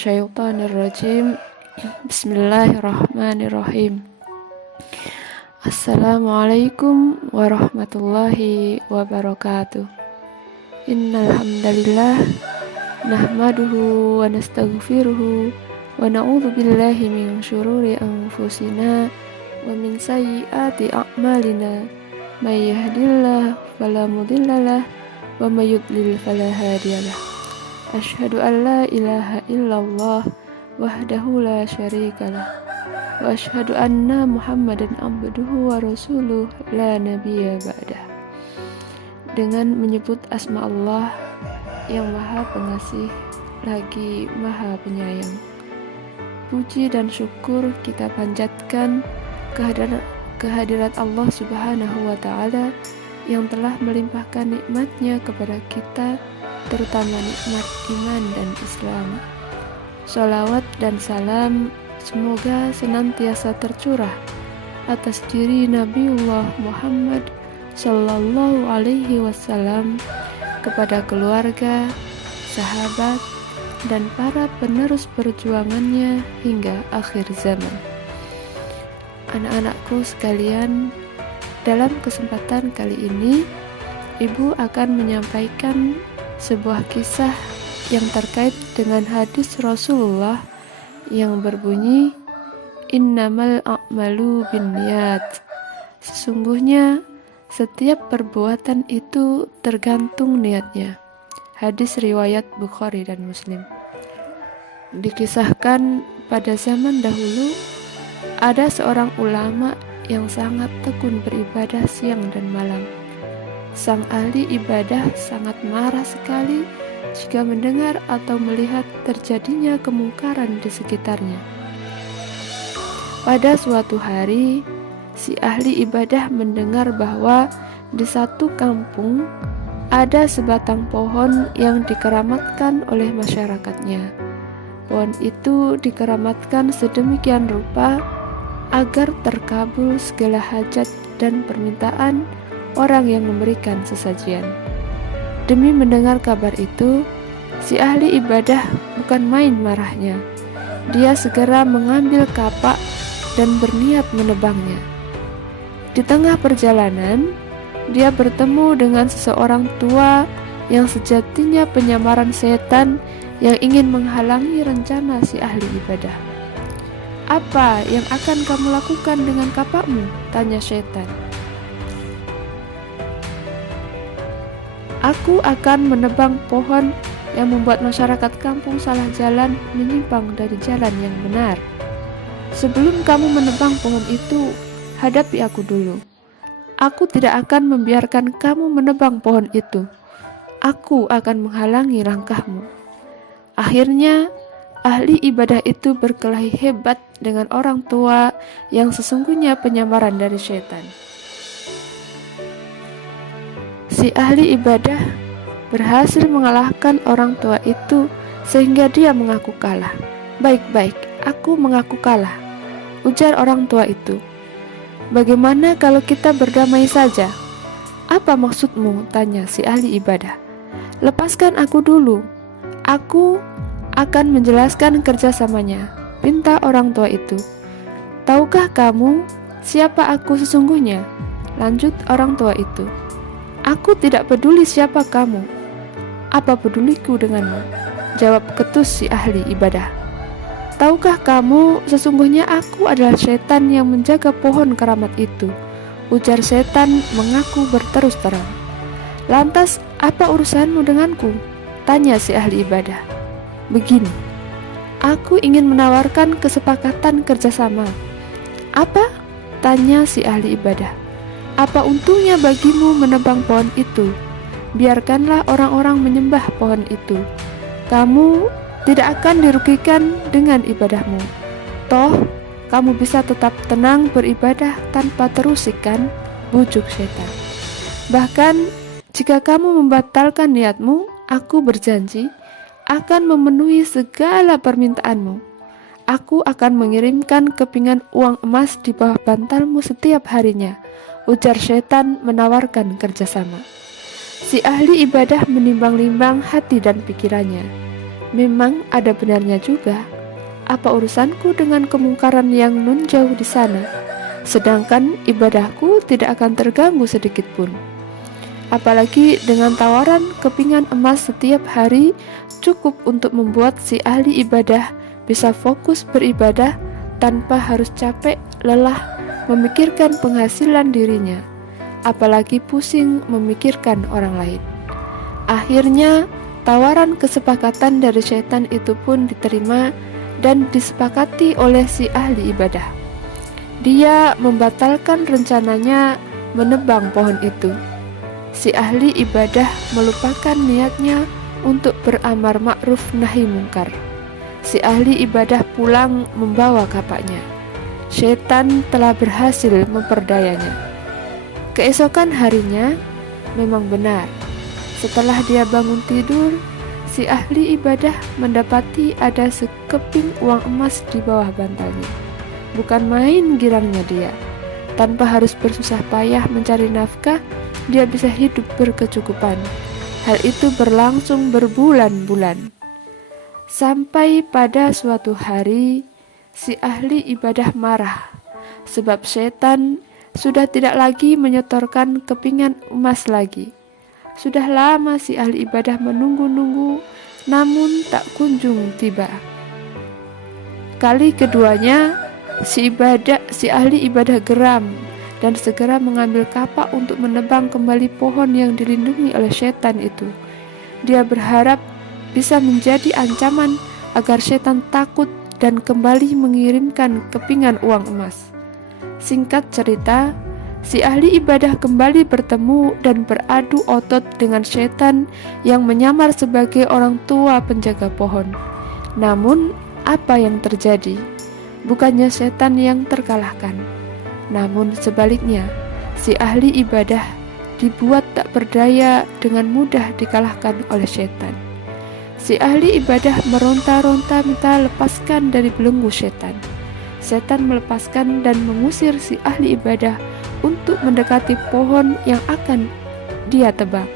minasyaitonirrajim. Bismillahirrahmanirrahim. Assalamualaikum warahmatullahi wabarakatuh. Innal hamdalillah nahmaduhu wa nastaghfiruhu wa na'udzu billahi min syururi anfusina wa min sayyiati a'malina. May yahdihillahu fala mudhillalah wa may yudlil fala hadiyalah. Asyhadu an la ilaha illallah wahdahu la syarikalah wa asyhadu anna Muhammadan abduhu wa rasuluh la nabiyya ba'dah. Dengan menyebut asma Allah yang Maha Pengasih lagi Maha Penyayang, puji dan syukur kita panjatkan kehadirat Allah Subhanahu wa Ta'ala yang telah melimpahkan nikmatnya kepada kita, terutama nikmat iman dan Islam. Sholawat dan salam semoga senantiasa tercurah atas diri Nabiullah Muhammad Sallallahu Alaihi Wasallam, kepada keluarga, sahabat, dan para penerus perjuangannya hingga akhir zaman. Anak-anakku sekalian, dalam kesempatan kali ini Ibu akan menyampaikan sebuah kisah yang terkait dengan hadis Rasulullah yang berbunyi, innamal a'malu binniyat. Sesungguhnya setiap perbuatan itu tergantung niatnya. Hadis riwayat Bukhari dan Muslim. Dikisahkan pada zaman dahulu ada seorang ulama yang sangat tekun beribadah siang dan malam. Sang ahli ibadah sangat marah sekali jika mendengar atau melihat terjadinya kemungkaran di sekitarnya. Pada suatu hari, si ahli ibadah mendengar bahwa di satu kampung ada sebatang pohon yang dikeramatkan oleh masyarakatnya. Pohon itu dikeramatkan sedemikian rupa agar terkabul segala hajat dan permintaan orang yang memberikan sesajian. Demi mendengar kabar itu, si ahli ibadah bukan main marahnya. Dia segera mengambil kapak dan berniat menebangnya. Di tengah perjalanan, dia bertemu dengan seseorang tua yang sejatinya penyamaran setan yang ingin menghalangi rencana si ahli ibadah. Apa yang akan kamu lakukan dengan kapakmu? Tanya setan. Aku akan menebang pohon yang membuat masyarakat kampung salah jalan, menyimpang dari jalan yang benar. Sebelum kamu menebang pohon itu, hadapi aku dulu. Aku tidak akan membiarkan kamu menebang pohon itu. Aku akan menghalangi langkahmu. Akhirnya, ahli ibadah itu berkelahi hebat dengan orang tua yang sesungguhnya penyamaran dari setan. Si ahli ibadah berhasil mengalahkan orang tua itu sehingga dia mengaku kalah. Baik-baik, aku mengaku kalah, ujar orang tua itu. Bagaimana kalau kita berdamai saja? Apa maksudmu? Tanya si ahli ibadah. Lepaskan aku dulu. Aku akan menjelaskan kerjasamanya, pinta orang tua itu. Tahukah kamu siapa aku sesungguhnya? Lanjut orang tua itu. Aku tidak peduli siapa kamu. Apa peduliku denganmu? Jawab ketus si ahli ibadah. Tahukah kamu sesungguhnya aku adalah setan yang menjaga pohon keramat itu? Ujar setan mengaku berterus terang. Lantas apa urusanmu denganku? Tanya si ahli ibadah. Begini, aku ingin menawarkan kesepakatan kerjasama. Apa? Tanya si ahli ibadah. Apa untungnya bagimu menebang pohon itu? Biarkanlah orang-orang menyembah pohon itu. Kamu tidak akan dirugikan dengan ibadahmu. Toh, kamu bisa tetap tenang beribadah tanpa terusik kan? Bujuk setan. Bahkan, jika kamu membatalkan niatmu, aku berjanji akan memenuhi segala permintaanmu. Aku akan mengirimkan kepingan uang emas di bawah bantalmu setiap harinya, ujar setan menawarkan kerjasama. Si ahli ibadah menimbang-nimbang hati dan pikirannya. Memang ada benarnya juga. Apa urusanku dengan kemungkaran yang nun jauh di sana? Sedangkan ibadahku tidak akan terganggu sedikit pun. Apalagi dengan tawaran kepingan emas setiap hari cukup untuk membuat si ahli ibadah bisa fokus beribadah tanpa harus capek, lelah memikirkan penghasilan dirinya, apalagi pusing memikirkan orang lain. Akhirnya tawaran kesepakatan dari setan itu pun diterima dan disepakati oleh si ahli ibadah. Dia membatalkan rencananya menebang pohon itu. Si ahli ibadah melupakan niatnya untuk beramar ma'ruf nahi mungkar. Si ahli ibadah pulang membawa kapaknya. Setan telah berhasil memperdayanya. Keesokan harinya, memang benar, setelah dia bangun tidur, si ahli ibadah mendapati ada sekeping uang emas di bawah bantalnya. Bukan main girangnya dia. Tanpa harus bersusah payah mencari nafkah, dia bisa hidup berkecukupan. Hal itu berlangsung berbulan-bulan. Sampai pada suatu hari, si ahli ibadah marah, sebab setan sudah tidak lagi menyetorkan kepingan emas lagi. Sudah lama si ahli ibadah menunggu-nunggu, namun tak kunjung tiba. Kali keduanya, si ahli ibadah geram dan segera mengambil kapak untuk menebang kembali pohon yang dilindungi oleh setan itu. Dia berharap bisa menjadi ancaman agar setan takut dan kembali mengirimkan kepingan uang emas. Singkat cerita, si ahli ibadah kembali bertemu dan beradu otot dengan setan yang menyamar sebagai orang tua penjaga pohon. Namun, apa yang terjadi? Bukannya setan yang terkalahkan, namun sebaliknya, si ahli ibadah dibuat tak berdaya dengan mudah dikalahkan oleh setan. Si ahli ibadah meronta-ronta minta lepaskan dari belenggu setan. Setan melepaskan dan mengusir si ahli ibadah untuk mendekati pohon yang akan dia tebang.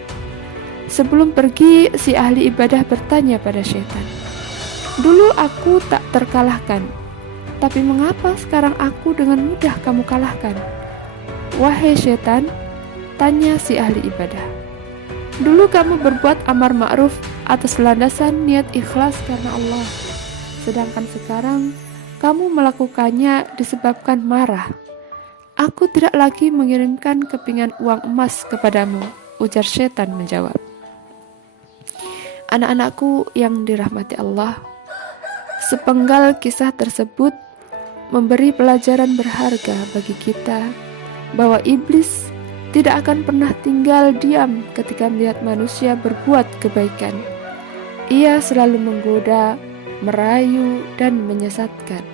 Sebelum pergi, si ahli ibadah bertanya pada setan, "Dulu aku tak terkalahkan, tapi mengapa sekarang aku dengan mudah kamu kalahkan?" "Wahai setan," tanya si ahli ibadah, "dulu kamu berbuat amar ma'ruf atas landasan niat ikhlas karena Allah. Sedangkan sekarang kamu melakukannya disebabkan marah. Aku tidak lagi mengirimkan kepingan uang emas kepadamu," ujar setan menjawab. Anak-anakku yang dirahmati Allah, sepenggal kisah tersebut memberi pelajaran berharga bagi kita bahwa iblis tidak akan pernah tinggal diam ketika melihat manusia berbuat kebaikan. Ia selalu menggoda, merayu, dan menyesatkan.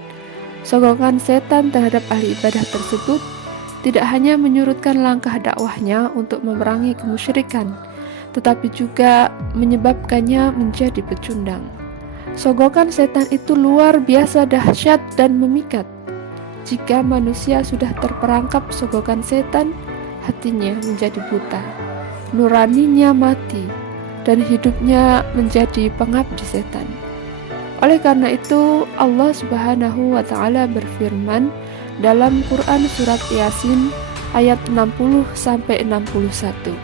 Sokongan setan terhadap ahli ibadah tersebut tidak hanya menyurutkan langkah dakwahnya untuk memerangi kemusyrikan, tetapi juga menyebabkannya menjadi pecundang. Sogokan setan itu luar biasa dahsyat dan memikat. Jika manusia sudah terperangkap sogokan setan, hatinya menjadi buta, nuraninya mati, dan hidupnya menjadi pengabdi setan. Oleh karena itu, Allah Subhanahu wa Ta'ala berfirman dalam Quran surat Yasin ayat 60 sampai 61.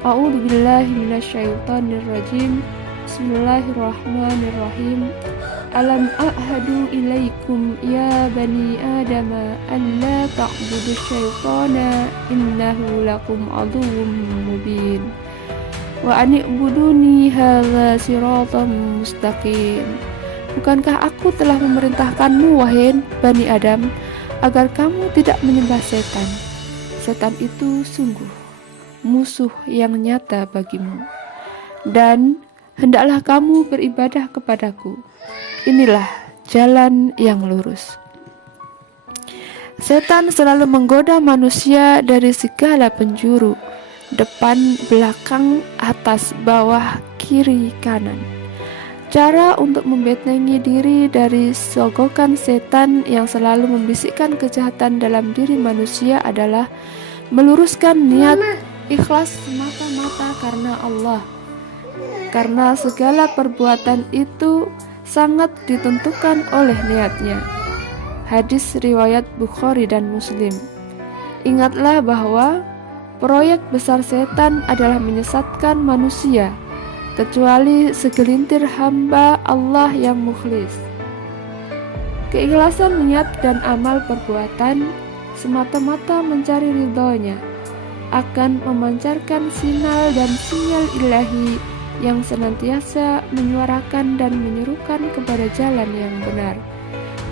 A'udzu billahi minasyaitonir rajim. Bismillahirrahmanirrahim. Alam a'hadu ilaikum ya bani adama alla ta'budu syaitana innahu lakum aduwwum mubin wa ani'buduni hadza siratan mustaqim. Bukankah aku telah memerintahkanmu, wahai Bani Adam, agar kamu tidak menyembah setan? Setan itu sungguh musuh yang nyata bagimu. Dan hendaklah kamu beribadah kepadaku. Inilah jalan yang lurus. Setan selalu menggoda manusia dari segala penjuru, depan, belakang, atas, bawah, kiri, kanan. Cara untuk membentengi diri dari sogokan setan yang selalu membisikkan kejahatan dalam diri manusia adalah meluruskan niat ikhlas semata-mata karena Allah. karena segala perbuatan itu sangat ditentukan oleh niatnya. Hadis riwayat Bukhari dan Muslim. Ingatlah bahwa proyek besar setan adalah menyesatkan manusia, kecuali segelintir hamba Allah yang mukhlis. Keikhlasan niat dan amal perbuatan semata-mata mencari ridhonya akan memancarkan sinyal dan sinyal ilahi yang senantiasa menyuarakan dan menyerukan kepada jalan yang benar.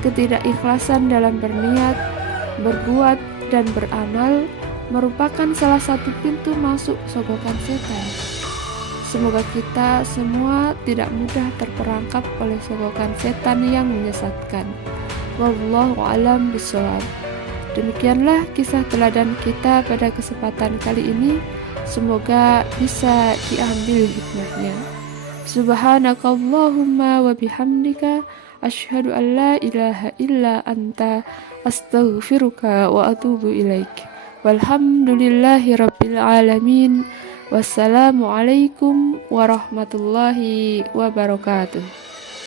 Ketidakikhlasan dalam berniat, berbuat, dan beramal merupakan salah satu pintu masuk sogokan setan. Semoga kita semua tidak mudah terperangkap oleh sogokan setan yang menyesatkan. Wallahu a'lam bishawab. Demikianlah kisah teladan kita pada kesempatan kali ini. Semoga bisa diambil hikmahnya. Subhanakallahumma wa bihamdika asyhadu an la ilaha illa anta astaghfiruka wa atubu ilaik. Walhamdulillahi rabbil alamin. Wassalamualaikum warahmatullahi wabarakatuh.